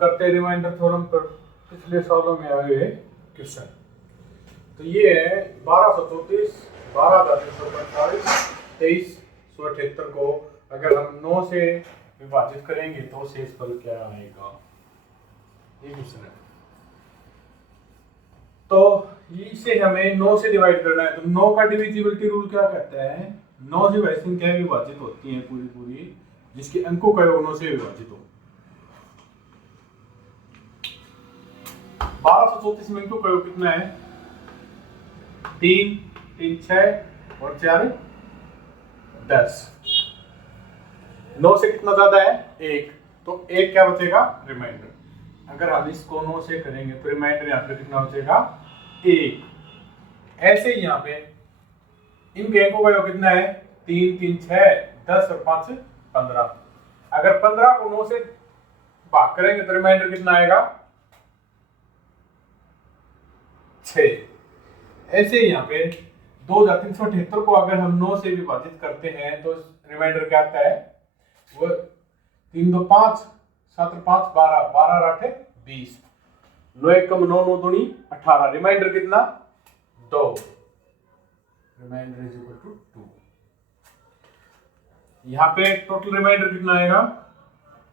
करते हैं remainder theorem पर पिछले सालों में आए हुए क्वेश्चन। तो ये है 1234, 12,345, 2378 को अगर हम 9 से विभाजित करेंगे तो शेषफल क्या आएगा, ये क्वेश्चन है। तो इसे हमें 9 से डिवाइड करना है। तो 9 का डिविजिबिलिटी रूल क्या कहता है, 9 से वह संख्या विभाजित होती है पूरी जिसके अंकों का योग 9 से विभाजित हो। 1234 में अंकों का योग कितना है, 3, 3 6 और 4 10। 9 से कितना ज्यादा है, 1, तो 1 क्या बचेगा, रिमाइंडर। अगर हम इसको 9 से करेंगे तो रिमाइंडर यहाँ पे कितना बचेगा, 1। ऐसे ही यहाँ पे इनके अंकों का योग कितना है, 3, 3 6 10 और 5 15। अगर 15 को 9 से भाग करेंगे तो रिमाइंडर कितना आएगा, 6। ऐसे ही यहाँ पे 2378 को अगर हम 9 से विभाजित करते हैं तो रिमाइंडर क्या आता है, वो 3 2 5 7 5 12, 12 8 20, 9 1 9 9 दूनी 18, रिमाइंडर कितना, 2। Reminder is equal to 2। यहाँ पे टोटल रिमाइंडर कितना आएगा,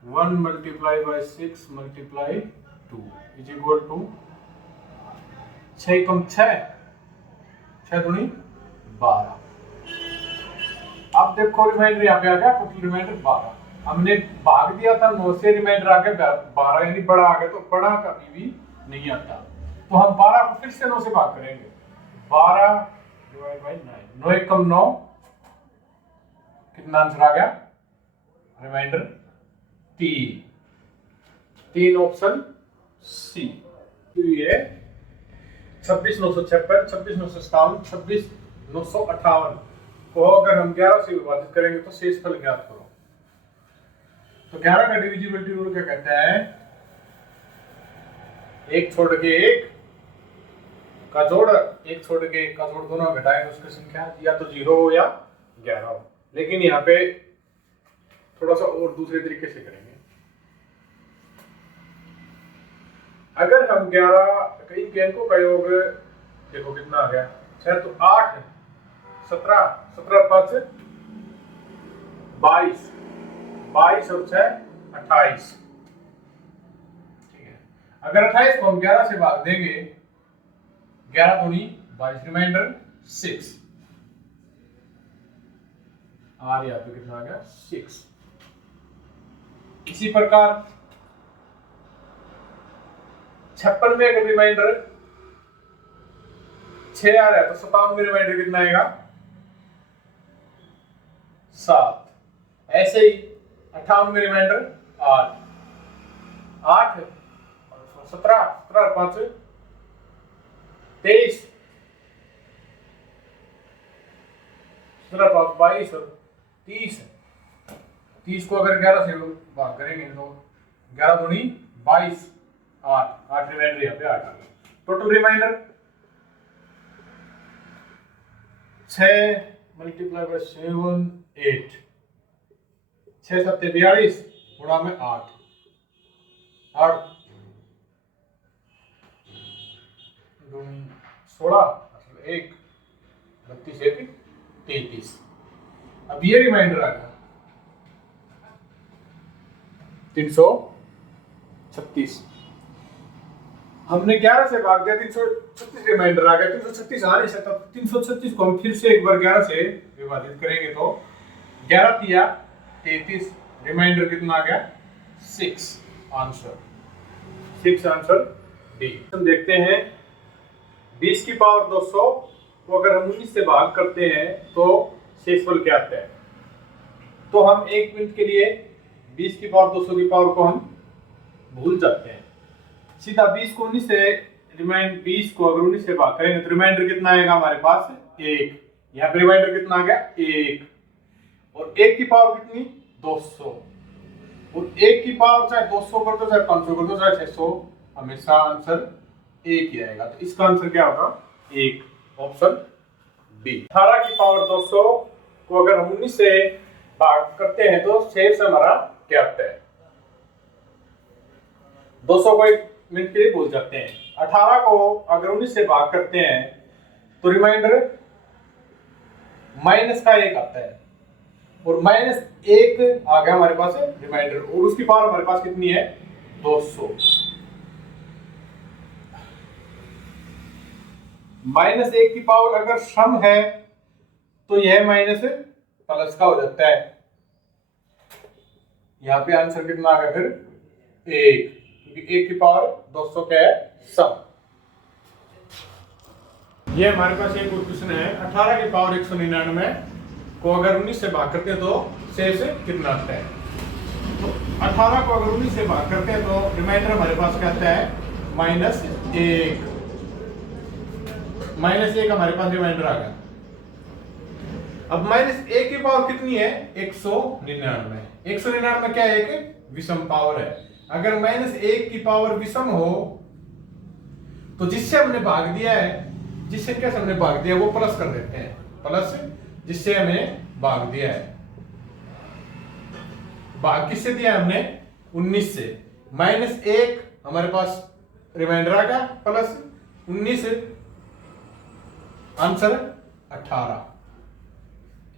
1 multiply by 6 multiply 2 is equal to 6 कम 6, 6 दूनी 12। अब देखो रिमाइंडर यहाँ पे आ गया, टोटल रिमाइंडर 12। हमने भाग दिया था 9 से, रिमाइंडर आ गया 12, यानी बड़ा आ गया। तो बड़ा कभी भी नहीं आता, तो हम 12 को फिर से 9 से भाग करेंगे। 12 डिवाइड बाय 9, 9 1 9, कितना आंसर आ गया, रिमाइंडर 3 ऑप्शन सी। ये 26,956, 26,957, 26,958 को अगर हम 11 से विभाजित करेंगे तो शेषफल ज्ञात करो। तो 11 का डिविजिबिलिटी रूल क्या कहता है, 1 छोड़ के 1 का जोड़, 1 छोड़ के 1 का जोड़ दोनों घटाएं तो उसकी संख्या या तो 0 हो या 11 हो। लेकिन यहाँ पे थोड़ा सा और दूसरे तरीके से करेंगे। अगर हम 11 कई अंकों का योग देखो कितना आ गया, 6 तो 8 17, 17 5 22, 22 और 6 28। ठीक है, अगर 28 को हम 11 से भाग देंगे, 11 दूनी 22, रिमाइंडर 6। आर यहाँ पे कितना आ गया, 6। इसी प्रकार 56 में अगर रिमाइंडर 6 आ रहा है तो 57 में रिमाइंडर कितना आएगा, 7। ऐसे ही 58 में रिमाइंडर 8, 8 17, 17 5 23, 17 5 22 और 30। 30 को अगर 11 से भाग करेंगे तो 11 दूनी 22, 8 रिमाइंडर यहाँ पे 8 आ गया। टोटल रिमाइंडर 6 मल्टीप्लाई बाय 7 8, 6 7 42 गुणा में 8 दूनी 16, 1 32 1 33। अब ये रिमाइंडर आ गया 336। हमने 11 से भाग दिया, 336 रिमाइंडर आ गया। 336 आ नहीं सकता, 336 को हम फिर से एक बार 11 से विभाजित करेंगे तो 11 तिया 33, रिमाइंडर कितना आ गया, 6 आंसर। 6 answer D. हम देखते हैं 20 की पावर 200 को अगर हम 19 से भाग करते हैं तो शेषफल क्या आता है। तो हम 1 मिनट के लिए 20 की पावर 200 की पावर को हम भूल जाते हैं। सीधा 20 को 19 से 20 को अगर 19 से भाग करेंगे तो रिमाइंडर कितना आएगा हमारे पास, 1। यहाँ पे रिमाइंडर कितना आ गया, 1। और 1 की पावर कितनी, 200। और 1 की पावर चाहे 200 कर दो, चाहे 500 कर दो, चाहे 600, हमेशा आंसर 1 ही आएगा। तो इसका आंसर क्या होगा, 1 ऑप्शन बी। 18 की पावर 200 को अगर हम 19 से भाग करते हैं तो शेष हमारा क्या आता है। 200 को 1 मिनट के लिए भूल जाते हैं। 18 को अगर 19 से भाग करते हैं तो रिमाइंडर माइनस का 1 आता है, और -1 आ गया हमारे पास रिमाइंडर, और उसकी पावर हमारे पास कितनी है 200। -1 की पावर अगर सम है तो यह माइनस प्लस का हो जाता है। यहाँ पे आंसर कितना आ गया फिर 1, क्योंकि 1 की पावर 200 क्या है सम। ये हमारे पास एक और क्वेश्चन है, 18 की पावर 199 को अगर 19 से भाग करते हैं तो शेष कितना आता है। तो 18 को अगर 19 से भाग करते हैं तो रिमाइंडर हमारे पास क्या आता है -1। -1 हमारे पास रिमाइंडर आ गया। अब -1 की पावर कितनी है 199। 199 क्या है एक विषम पावर है। अगर -1 की पावर विषम हो तो जिससे हमने भाग दिया है, जिस संख्या से हमने भाग दिया वो प्लस कर देते हैं, प्लस जिससे हमें भाग दिया है। भाग किससे दिया है हमने 19 से। -1 हमारे पास रिमाइंडर आ गया प्लस 19, आंसर 18।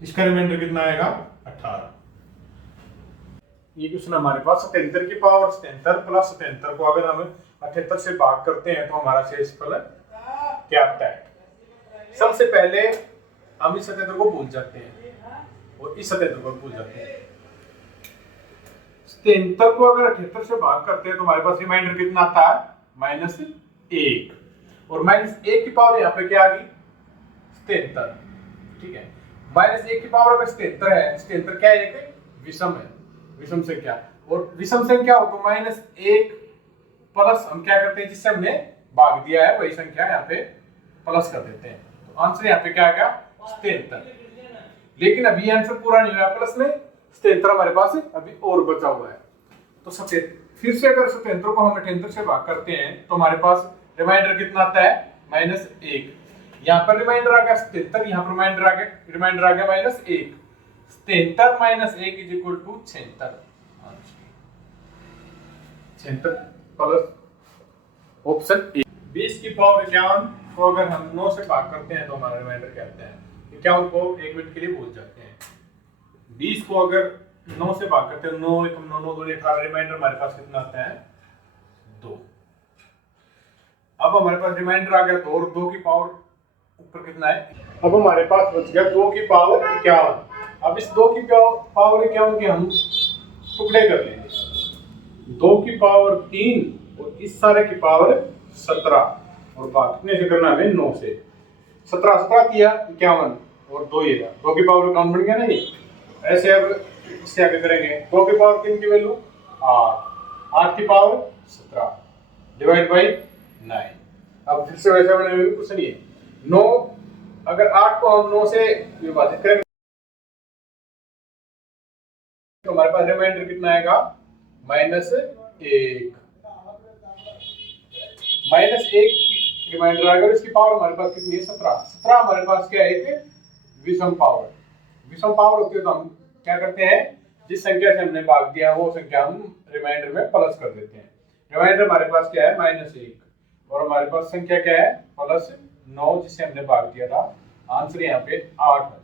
इसका रिमाइंडर कितना आएगा 18। ये क्वेश्चन हमारे पास 77 की पावर 77 प्लस 77 को अगर हम 78 से भाग करते हैं तो हमारा शेषफल क्या आता है। सबसे पहले हम इस 77 को भूल जाते हैं और इस 77 को भूल जाते हैं। 77 को अगर 78 से भाग करते हैं तो हमारे पास रिमाइंडर कितना आता है -1, और -1 की पावर यहाँ पे क्या आ गई 77। ठीक है, -1 की पावर अगर 77 है, 77 क्या है एक विषम है, विषम संख्या, और विषम संख्या हो तो -1 प्लस हम क्या करते हैं जिससे हमने भाग दिया है वही संख्या यहाँ पे प्लस कर देते हैं। तो आंसर यहाँ पे क्या आ गया 77। लेकिन अभी आंसर पूरा नहीं हुआ, प्लस में 77 हमारे पास अभी और बचा हुआ है। तो 77 फिर से अगर 77 को हम 78 से भाग करते हैं तो हमारे पास रिमाइंडर कितना आता है -1। यहाँ पर रिमाइंडर आ गया 77, यहाँ पर रिमाइंडर आ गया -1। 77 - 1 = 76। 76 प्लस ऑप्शन ए। 20 की पावर 51 को अगर हम 9 से भाग करते हैं तो हमारा रिमाइंडर क्या आता है। 51 को 1 मिनट के लिए भूल जाते हैं। 20 को अगर 9 से भाग करते हैं, 9 1 9 9 2 18, रिमाइंडर हमारे पास कितना आता है 2। अब हमारे पास रिमाइंडर आ गया 2, और 2 की पावर ऊपर कितना है। अब हमारे पास बच गया 2 की पावर 51। अब इस 2 की पावर 51 के हम टुकड़े कर लेंगे। 2 की पावर 3 और इस सारे की पावर 17, और भाग कितने से करना है 9 से। 17 किया 51 और 2 ये 2 की पावर काउंट बन गया ना ये। ऐसे अब इससे आगे करेंगे। 2 की पावर 3 की वैल्यू 8, 8 की पावर 17 डिवाइड बाई 9। अब फिर से वैसे बने कुछ नहीं है। 9 अगर 8 को हम 9 से विभाजित करेंगे तो हमारे पास रिमाइंडर कितना आएगा -1। -1 रिमाइंडर आएगा, और इसकी पावर हमारे पास कितनी है 17। 17 हमारे पास क्या है एक विषम पावर। विषम पावर होती है तो हम क्या करते हैं जिस संख्या से हमने भाग दिया वो संख्या हम रिमाइंडर में प्लस कर देते हैं। रिमाइंडर हमारे पास क्या है -1, और हमारे पास संख्या क्या है +9 जिसे हमने भाग दिया था। आंसर यहाँ पे 8 है।